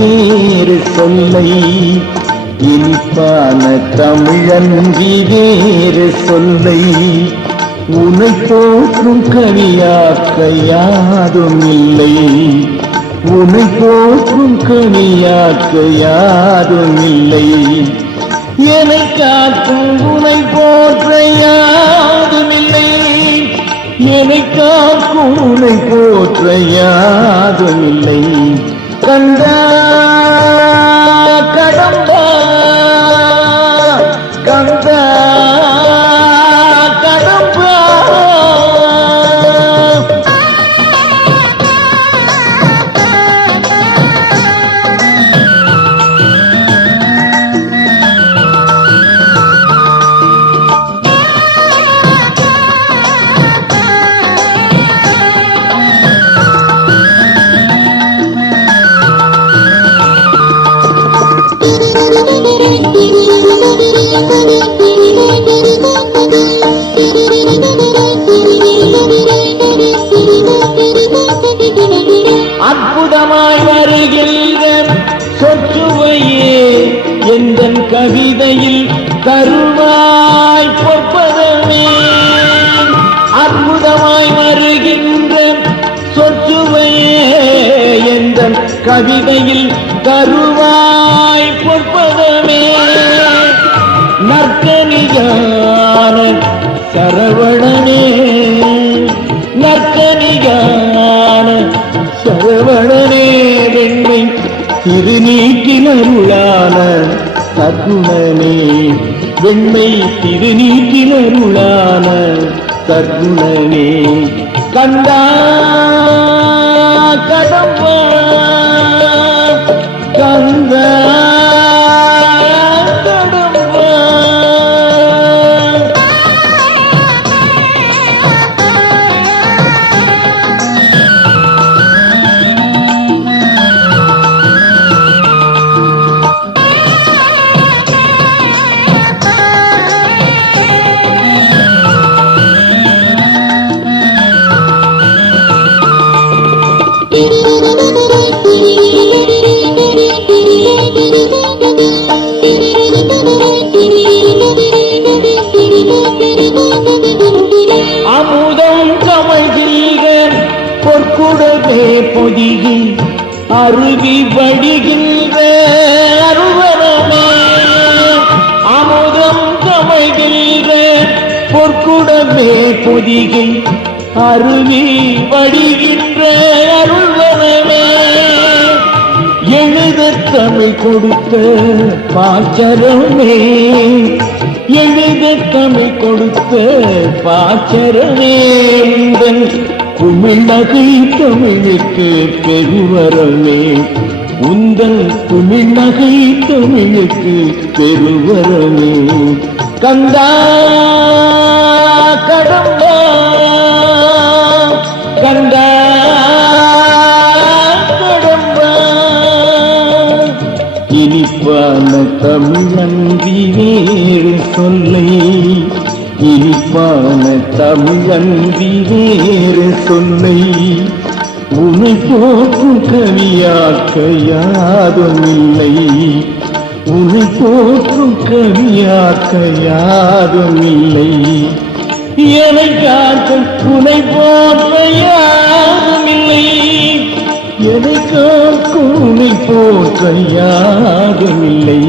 வேறு சொல்லை இனிப்பான வேறு சொல்லை உனை போற்றும் கனியாக்க யாதும் இல்லை உனை போற்றும் கனியாக்க யாரும் இல்லை என காக்கும் உனை போற்ற யாதும் இல்லை என காக்கும் உனை போற்ற யாதும் இல்லை பிறந்த வருகின்ற சொற்றுவையே எந்த கவிதையில் தருவாய் பொப்பதமே அற்புதமாய் வருகின்ற சொற்றுவையே எந்த கவிதையில் தருவாய் பொப்பதமே நற்கனிகான சரவணமே நற்கனியான சரவணனே வெண்ணை திருநீட்டினருளான தர்குணனே வெண்ணை திருநீக்கினருளான தர்குணனே கண்டா கதம்பா அமுதம் கமழ்கின்ற பொற்குடவே பொதிகி அருவி வடிகின்ற அருவரமே அமுதம் கமழ்கின்ற பொற்குடமே பொதிகி அருவி வடிகின்ற அருள்வரமே எழுத தமிழ் கொடுத்த பாச்சரமே எளித கொடுத்த பாச்சரவேந்தன் குமிழ்நகை தமிழுக்கு பெருவரமே உந்தன் குமிழ்நகை தமிழுக்கு பெருவரமே கந்தா கடம்பா கந்தா கடம்பா இனிப்பான தமிழ் நந்தினே இனிப்பான தமிழன்பினேறு சொன்னை உனை போற்றும் கவியாக்க யாதும் இல்லை உனை போற்றும் கவியாக்க யாதும் இல்லை என்னை காக்கும் புனை போன்ற யாரும் இல்லை என்னை காக்கும் உனை போன்ற யாரும் இல்லை